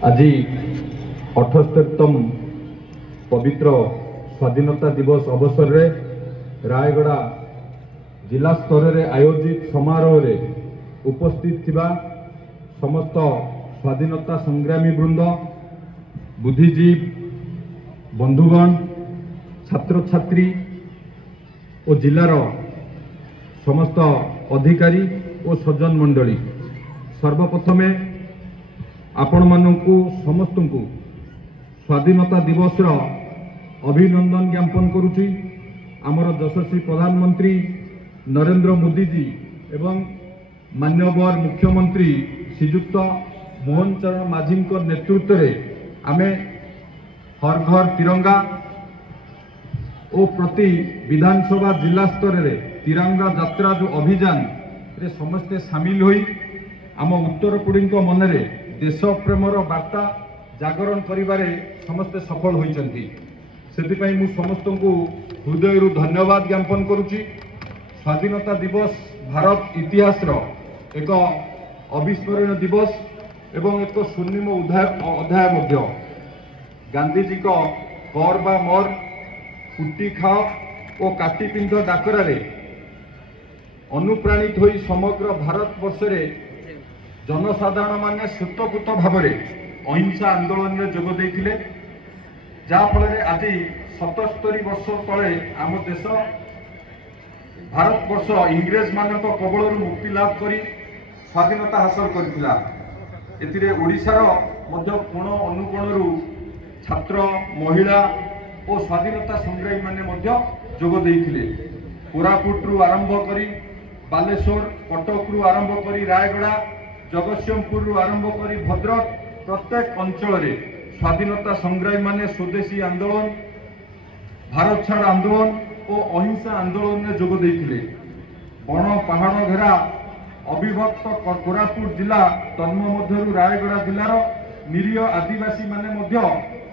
आज 78तम पवित्र स्वाधीनता दिवस अवसर रे रायगड़ा जिला स्तर रे आयोजित समारोह रे उपस्थित थिबा समस्त स्वाधीनता संग्रामी वृंद, बुद्धिजीवी बंधुगण, छात्र छात्री और जिलार समस्त अधिकारी और सज्जन मंडली, सर्वप्रथमे आपण मानकु समस्तंकु स्वाधीनता दिवस रो अभिनंदन ज्ञापन करुछि। आमर यशस्वी प्रधानमंत्री नरेंद्र मोदी जी एवं मान्यवर मुख्यमंत्री श्रीयुक्त मोहन चरण माझी नेतृत्व में आमे हर घर तिरंगा और प्रति विधानसभा जिला स्तर रे तिरंगा यात्रा जो अभियान रे समस्ते सामिल होई आम उत्तर पीढ़ी मनरे देश प्रेमर वार्ता जागरण करिबारे समस्ते सफल होइचंती। सेतिपई मु समस्त को हृदय धन्यवाद ज्ञापन करुछि। स्वाधीनता दिवस भारत इतिहास रो एक अविस्मरणीय दिवस एवं एक स्वर्णिम अध्याय मध्य। गांधीजी को कर बा मर, कुटी खाओ और काटी पिंध डाकरा रे अनुप्राणित होई समग्र भारत वर्ष रे जनसाधारण माने स्वतःपूत भाव में अहिंसा आंदोलन में जोग देइथिले। जा फल आज 77 वर्ष तले आम देश भारत वर्ष इंग्रेज मान कबल मुक्ति लाभ करी स्वाधीनता हासिल करथिला। एथिरे ओडिशार मध्य कोण अनुकोणरू छात्र, महिला और स्वाधीनता संग्रामी माने मध्य जोग देइथिले। कोरापुटरू आरंभ करी बालेश्वर, कटकरू आरंभ करी रायगड़ा, जगतसिंहपुर आरंभ करी भद्रक, प्रत्येक अंचल रे स्वाधीनता संग्रामी माने स्वदेशी आंदोलन, भारत छाड़ आंदोलन और अहिंसा आंदोलन में जोग देइथिले। बण पहाड़ घेरा अविभक्त कोरापुट जिला तन्मध्यरु रायगड़ा जिलार निरीह आदिवासी माने मध्य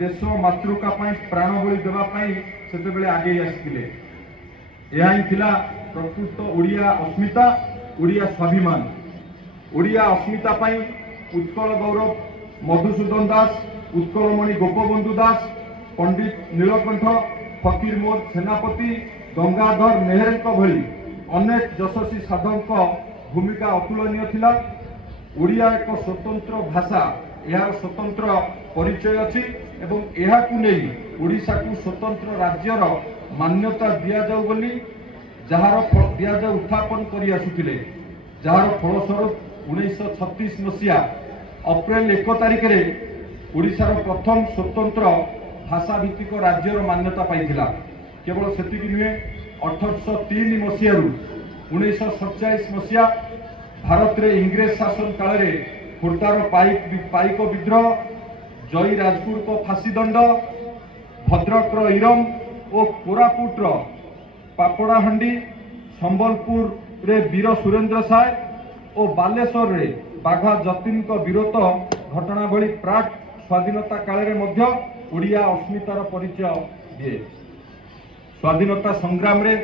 देश मातृका प्राण बलि देवा सेते बेले आगे आसिथिले। यह ही थिला प्रकृत ओडिया अस्मिता, ओडिया स्वाभिमान। ओडिया अस्मिता उत्कल गौरव मधुसूदन दास, उत्कलमणि गोपबंधु दास, पंडित नीलकंठ, फकीर मोद सेनापति, गंगाधर मेहर भली अनेक यशस्वी साधक भूमिका अतुलनीय थिला। ओडिया एक स्वतंत्र भाषा, यार स्वतंत्र परिचय अच्छी एवं यहाकू नहीं ओडिशा को स्वतंत्र राज्यर मान्यता दिया जाऊ बोली जार दिया जाऊ उत्थापन करी आसुथिले। जार फलस्वरूप 1936 मसीहा अप्रैल 1 तारिख रे ओडिशार प्रथम स्वतंत्र भाषा भित्तिक राज्यर मान्यता पाइथिला। केवल सेतिक नुहे 1803 मसीह 1947 मसीहा भारत रे इंग्रेज शासन काल रे खोर्धार पाइक विद्रोह, जयी राजपुर को फांसी दंड, भद्रक इरम और कोरापुट पापड़ाहांडी, संबलपुर रे वीर सुरेंद्र साय और बालेश्वर रे बाघा जतीन वीरत घटना भली प्राक स्वाधीनता काल रे मध्य ओडिया अस्मितार परिचय दिए। स्वाधीनता संग्राम रे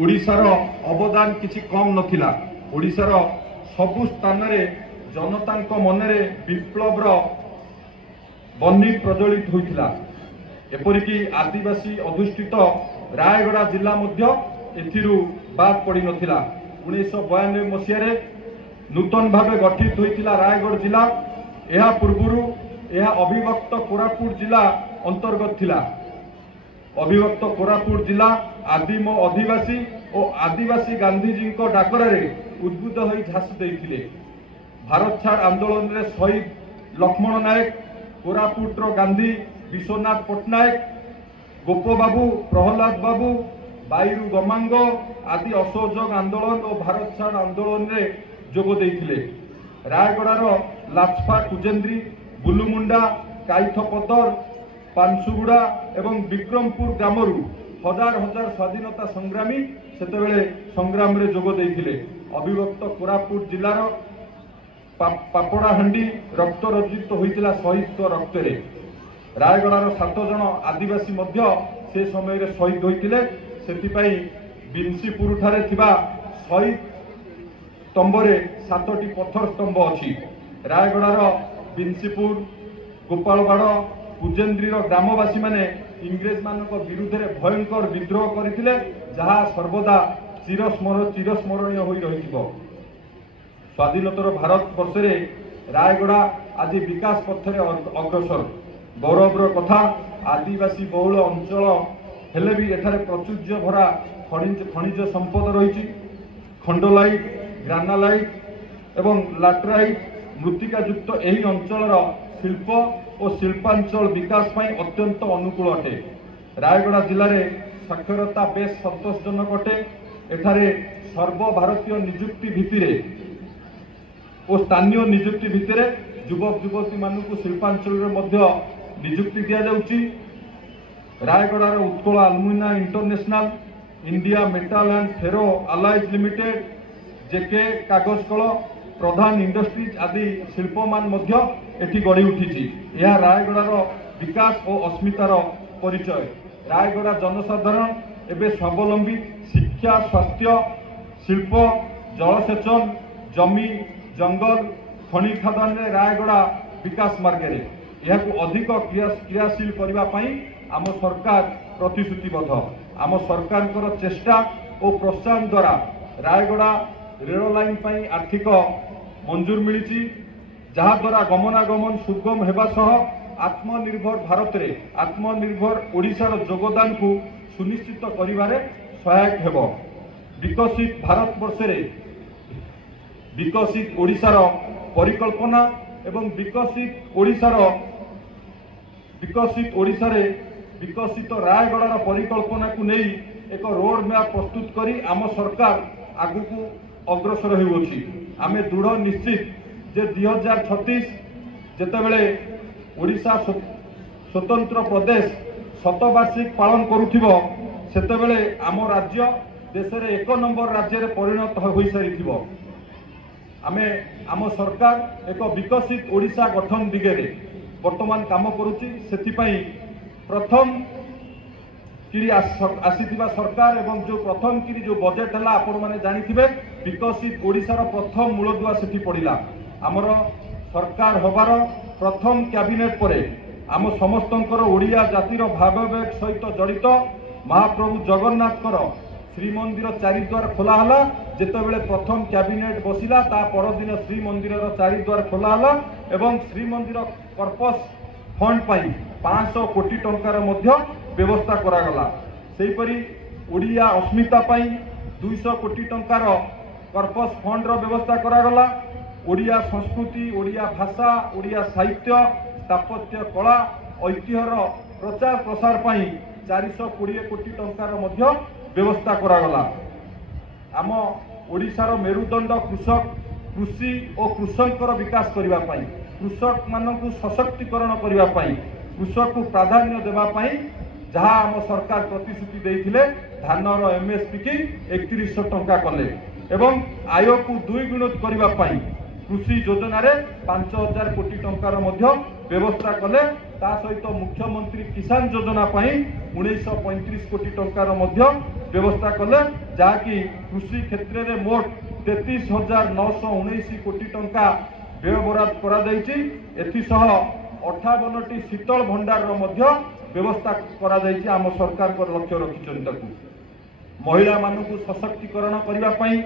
ओडिशार अवदान किछि कम नथिला। ओडिशार सबु स्थान रे जनता मनरे विप्लव बन्नी प्रज्वलित होइथिला। एपरिकी आदिवासी अधिष्ठित रायगड़ा जिला मध्य एथिरु बाद पड़ी नथिला। 1992 मसीह नूतन भावे गठित होइथिला रायगढ़ जिला। यह पूर्वरु यह अविभक्त कोरापुट जिला अंतर्गत थिला। अविभक्त कोरापुट जिला आदिम आदिवासी और आदिवासी गांधीजी डाकरा रे उद्बुद्ध होई झांसी देइथिले। भारत छाड़ आंदोलन रे शहीद लक्ष्मण नायक, कोरापुट गांधी विश्वनाथ पट्टनायक, गोपबाबू, प्रहलाद बाबू, बाईरू गमांग आदि असहयोग आंदोलन और भारत छाड़ आंदोलन रे जोग देइथिले। रायगड़ार लाचपा कुजेंद्री, बुलुमुंडा, काइथपदर, पानसुगुड़ा एवं विक्रमपुर ग्रामरू हजार हजार स्वाधीनता संग्रामी सेतेबेले संग्राम रे जोग देइथिले। अविभक्त कोरापुट जिलार पापड़ाहांडी रक्त रंजित होइतिला शहीद रक्त रे। रायगड़ार 7 जन आदिवासी मध्य से समय रे शहीद होइतिले। सेतिपई बिंसीपुर ठारे थिबा शहीद स्तंभ रे 7टी पत्थर स्तंभ अछि। रायगड़ार बिंसीपुर, गोपालगढ़ पूजेन्द्री ग्रामवासी माने इंग्रेज मान विरुद्ध में भयंकर विद्रोह करते जहाँ सर्वदा चिरस्मरणीय हो रही। स्वाधीनतर भारत वर्ष रायगड़ा आज विकास पथरे अग्रसर गौरवर कथा। आदिवासी बहुल अंचल हेले भी एठारे प्रचुर्य भरा खनिज संपद रही। खंडोलाइट, ग्रानालाइट एवं लैटेराइट मृत्तिका युक्त यही अंचल शिल्प और शिल्पांचल विकास पाई अत्यंत अनुकूल अटे। रायगड़ा जिले में साक्षरता बेस संतोषजनक अटे। एठारे सर्वभारतीय निजुक्ति भित्तिरे और स्थानीय निजुक्ति भित्तिरे युवक युवती मानू शिल्पांचल निजुक्ति दि जाउची। रायगड़ार Utkal alumina international, India metal and ferro alloys limited, JK कागज कल, प्रधान इंडस्ट्रीज आदि शिल्पमान एठी गढ़ी उठी। यह रायगड़ार विकास और अस्मितार परिचय। रायगड़ा जनसाधारण एवं स्वावलंबी शिक्षा, स्वास्थ्य, शिल्प, जलसेचन, जमी, जंगल, खनि खादान में रायगड़ा विकास मार्गे यह अधिक क्रियाशील करने आम सरकार प्रतिश्रुतिबद्ध। आम सरकार चेष्टा और प्रोत्साहन द्वारा रायगड़ा रेल लाइन पर आर्थिक मंजूर मिली, जहाँ द्वारा गमनागमन सुगम होगा सह आत्मनिर्भर भारत रे आत्मनिर्भर ओडिशार योगदान को सुनिश्चित करिबारे सहायक हेब। विकसित भारत वर्ष रे विकसित ओडिशार परिकल्पना एवं विकसित रायगड़ार परिकल्पना को नहीं एक रोड मैप प्रस्तुत करी आम सरकार आगु को अग्रसर होउछि। आमे दृढ़ निश्चित जे 2036 जेतेबेले ओडिशा स्वतंत्र प्रदेश शतवार्षिक पालन करुथिबो सेतेबेले आम राज्य देश रे 1 नंबर राज्य रे परिणत होई सारिथिबो। आमे आम सरकार एक विकसित ओडिशा गठन दिगरे वर्तमान काम करुछि। सेथिपई प्रथम किरी आसीथिबा सरकार एवं जो प्रथम किरी जो बजेट हला आपण माने जानिथिबे विकसित ओडिशार प्रथम मूलदुआ सेठी पड़िला। आमर सरकार होबार प्रथम कैबिनेट परे आम समस्तंकर ओडिया जातिर भाववेग सहित जड़ित महाप्रभु जगन्नाथकर श्रीमंदिर चारिद्वार खोलाला। जेतेबेले प्रथम कैबिनेट बसिला ता परदिन श्रीमंदिर चारिद्वार खोलाला एवं श्रीमंदिर कर्पस फंड पाई 500 कोटी टंकार मध्य व्यवस्था करागला। सेहीपरि ओडिया अस्मिता पाई 200 कोटी टंकार कर्पस फंड रो व्यवस्था करागला। ओडिया संस्कृति, ओडिया भाषा, ओडिया साहित्य, स्थापत्य कला, ऐतिह्यर प्रचार प्रसार पाई 420 कोटी टंकार मध्य व्यवस्था करागला। आम ओडिशार मेरुदंड कृषक कृषि और कृषकर विकास करबा पाई, कृषक मानकु सशक्तिकरण करबा पाई, कृषक को प्राधान्य देबा पाई जहाँ आम सरकार प्रतिश्रुति देइथिले धानर एमएसपी की 3100 टंका कले एवं आय को 2 गुणित करबा पाई कृषि योजना रे 5000 कोटी टंकार मध्य व्यवस्था कले। ता सहित मुख्यमंत्री किसान योजना पाई 1935 कोटी टंकार मध्य व्यवस्था कले, जहाँकि कृषि क्षेत्र में मोट 33,919 कोटी टंका व्यय बराद करा जायछि। एथिसह 58टी शीतल भंडार मध्य व्यवस्था करा जायछि। आम सरकार को लक्ष्य रखिछन्ताकू महिला मानकु सशक्तिकरण करबा पई,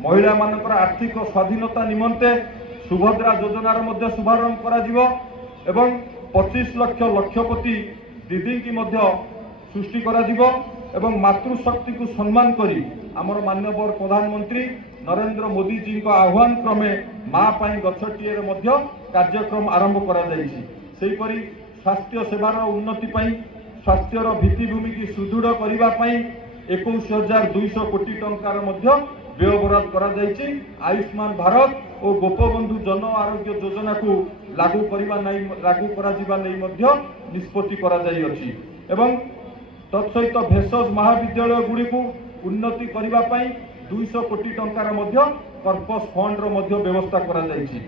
महिला मानकर आर्थिक स्वाधीनता निमंते सुभद्रा योजनार मध्य शुभारंभ करा जिवो एवं 25 लाख लक्षपति दीदी की मध्य सृष्टि करा जिवो एवं मातृशक्ति को सम्मान करी आमर माननीय प्रधानमंत्री नरेंद्र मोदी जी का आह्वान क्रमे माँ पाई गछटिए मध्य कार्यक्रम आरंभ करा जायछि। सेहीपरि स्वास्थ्य सेवार उन्नति पाई स्वास्थ्यर भित्तिभूमि की सुदृढ़ करबा पाई 21,200 कोटी टंकार मध्य व्यय बराद करा जायछि। आयुष्मान भारत और गोपबंधु जन आरोग्य योजना को लागू करा जिबा नै मध्य निष्पत्ति करा जाय अछि एवं तत्सहित भेषज महाविद्यालय गुड़ी को उन्नति करबा पाई 200 कोटी टंकार मध्य कर्पस फंड रो मध्य व्यवस्था करा जायछि।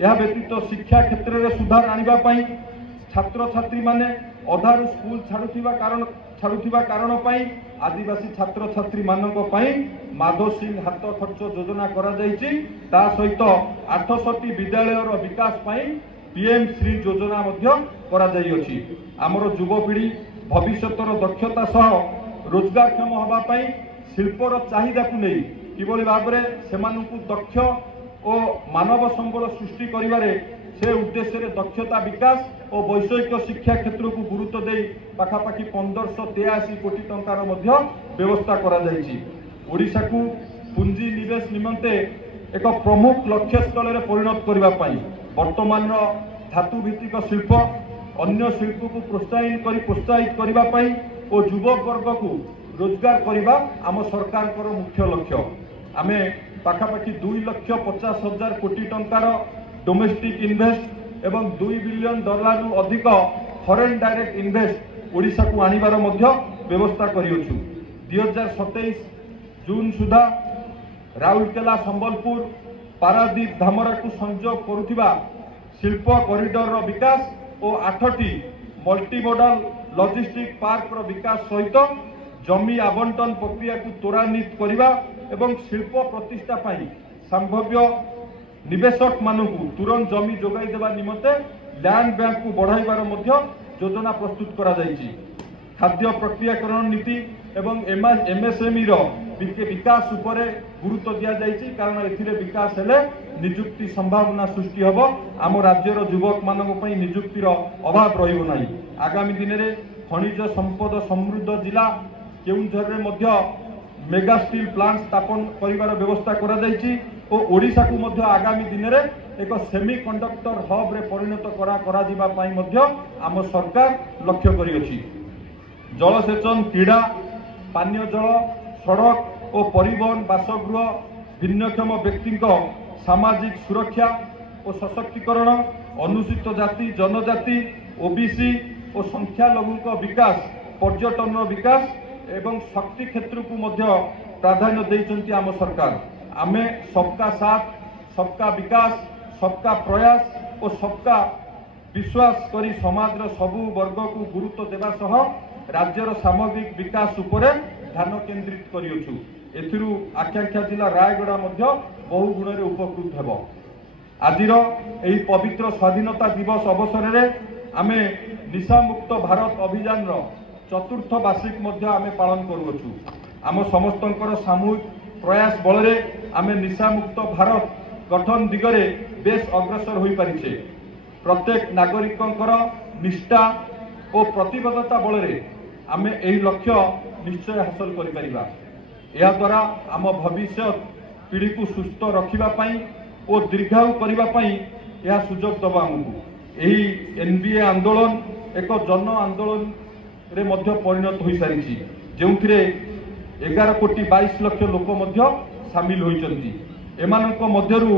यह व्यतीत शिक्षा क्षेत्र में सुधार आनिबा पाई छात्र छात्री माने अधारू स्कूल छाड़ुथिबा कारण पाई आदिवासी छात्र छात्री मानक पाई माधव सिंह हाथ खर्च योजना करा जायछि। ता सहित 800टी विद्यालय विकास पाई पीएम श्री योजना आमर युवपीढ़ी भविष्यतर दक्षता सह रोजगारक्षम होगापाई शिल्पर चाहिदा को नहीं किभली भाव में से दक्ष और मानव संबल सृष्टि करिवारे से उद्देश्य दक्षता विकास और वैषयिक शिक्षा क्षेत्र को गुरुत्व दे पाखापाखि 1583 कोटी टंकार व्यवस्था ओडिशा को पुंजी निवेश निमंते एक प्रमुख लक्ष्य स्थल परिणत करने वर्तमान धातु भित्तिक शिल्प अन्य शिल्प को प्रोत्साहित करने और युवक वर्ग को रोजगार करने आम सरकार मुख्य लक्ष्य आमे पाखापाखि 2,50,000 कोटी टंकार डोमेस्टिक इन्वेस्ट एवं $2 बिलियन रु अधिक फॉरेन डायरेक्ट इन्वेस्ट ओडिशा को आनिबार व्यवस्था करियोछु 2027 जून सुधा राउरकेला संबलपुर पारादीप धामरा को संजोग करुथिबा शिल्प कॉरिडोर विकास और 8टी मल्टीमोडल लॉजिस्टिक पार्क विकास सहित जमी आवंटन प्रक्रिया को त्वरान्वित करने एवं शिल्प प्रतिष्ठा संभाव्य निवेशक मानू तुरंत जमी जोगाई देवा निमंते लैंड बैंक को बढ़ाइबार योजना प्रस्तुत करा जायछि। खाद्य प्रक्रियाकरण नीति एवं एमएसएमई विकास उपरे गुरुत्व दिया जायछि कारण एथिरे विकास हेले निजुक्ति संभावना सृष्टि हबो आम राज्यर युवक मानक पई निजुक्तिर अभाव रहिबो नाही। आगामी दिन में खनिज संपद समृद्ध जिला केउंझर रे मध्य मेगा स्टील प्लांट स्थापन करिवार व्यवस्था करा जायछि और ओडिशा को मध्य आगामी दिन में एक सेमी कंडक्टर हब रे परिणत करा जिबा पई मध्य आम सरकार लक्ष्य करियोछि। जलसेचन क्रीड़ा पानीय जल सड़क और परिवहन बासगृह भिन्नक्षम व्यक्ति सामाजिक सुरक्षा और सशक्तिकरण अनुसूचित जाति जनजाति ओबीसी और संख्यालघु विकास पर्यटन विकास एवं शक्ति क्षेत्र को मध्य प्राधान्य देइचंती आम सरकार आमे सबका साथ सबका विकास सबका प्रयास और सबका विश्वास करी समाजर सबु वर्ग को गुरुत्व देवा सह राज्यर सामग्रिक विकास उपरे ध्यान केन्द्रित करियोछु। एथिरु आकांक्षा जिला रायगड़ा मध्य बहु गुण में उपकृत हेब। आजिर एही पवित्र स्वाधीनता दिवस अवसर में आमे निशा मुक्त भारत अभियान चतुर्थ वार्षिक मध्य आमे पालन करुछु। आम समस्तंकर सामूहिक प्रयास बल आमे निशा मुक्त भारत गठन दिगरे बेस अग्रसर हो पारिछे। प्रत्येक नागरिकंकर निष्ठा और प्रतिबद्धता बल आमे एही लक्ष्य निश्चय हासिल करि परिबा। या द्वारा आम भविष्य पीढ़ी को सुस्थ रखिबा पई और दीर्घायु करिबा पई यह सुजोग दबा आमको। एही एनबीए आंदोलन एक जन आंदोलन रे मध्य परिणत हो सारी जो 11 कोटी 22 लक्ष लोक मध्य सामिल होइचंती। एमानक मध्यरु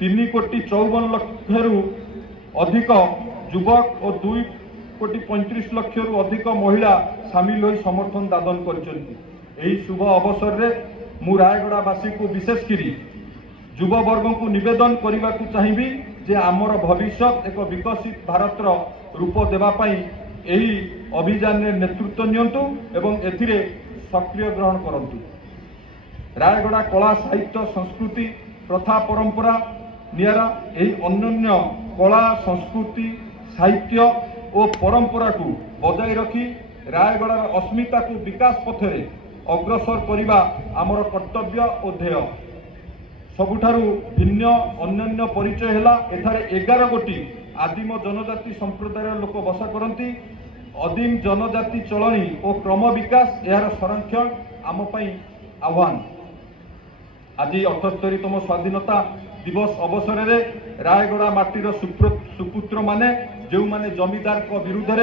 3 कोटी 54 लक्षरु अधिक युवक और 2 कोटी 35 लक्षरु अधिक महिला सामिल हो समर्थन दादन करिसंती। एही शुभ अवसर रे मु रायगड़ावासी को विशेषकरी युव वर्ग को निवेदन करने को चाहिए जे आमर भविष्य एक विकसित भारत रूप देवाई यही अभियान में नेतृत्व नियंतु एवं एथिरे सक्रिय ग्रहण करंतु। रायगड़ा कला साहित्य संस्कृति प्रथा परंपरा नियारा यही अनन्य कला संस्कृति साहित्य और परंपरा को बजाय रखी रायगड़ार अस्मिता को विकास पथरे अग्रसर करने आमर कर्तव्य और ध्येय। सबुठारु भिन्न अन्य परिचय है एठारे 11 गोटी आदिम जनजाति संप्रदाय लोक बसा करती। आदिम जनजाति चलनी और क्रम विकास यार संरक्षण आम आह्वान। आज 78तम स्वाधीनता दिवस अवसर में रायगड़ा माटीर सुपुत्र माने जो माने जमीदार को विरुद्ध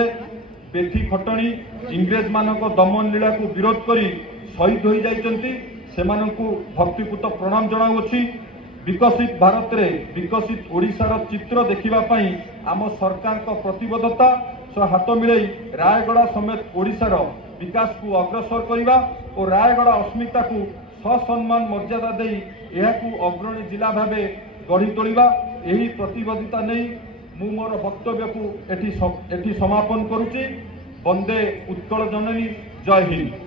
बेठी खटणी इंग्रेज मानक दमन लीला को विरोध करी शहीद हो जाइछंती सेमानंकु भक्तिपूत प्रणाम जनाउछि। विकसित भारत रे विकसित ओडिशार चित्र देखिबा पई आम सरकार को प्रतिबद्धता सह हाथ मिलाई रायगड़ा समेत ओडिशार विकास को अग्रसर करने और रायगड़ा अस्मिता को ससम्मान मर्यादा दे यहाकू अग्रणी जिला भावे गढ़ी तोलिबा यही प्रतिबद्धता नहीं मु मोर वक्तव्य को एठी समापन करुछि। वंदे उत्कल जननी। जय हिंद।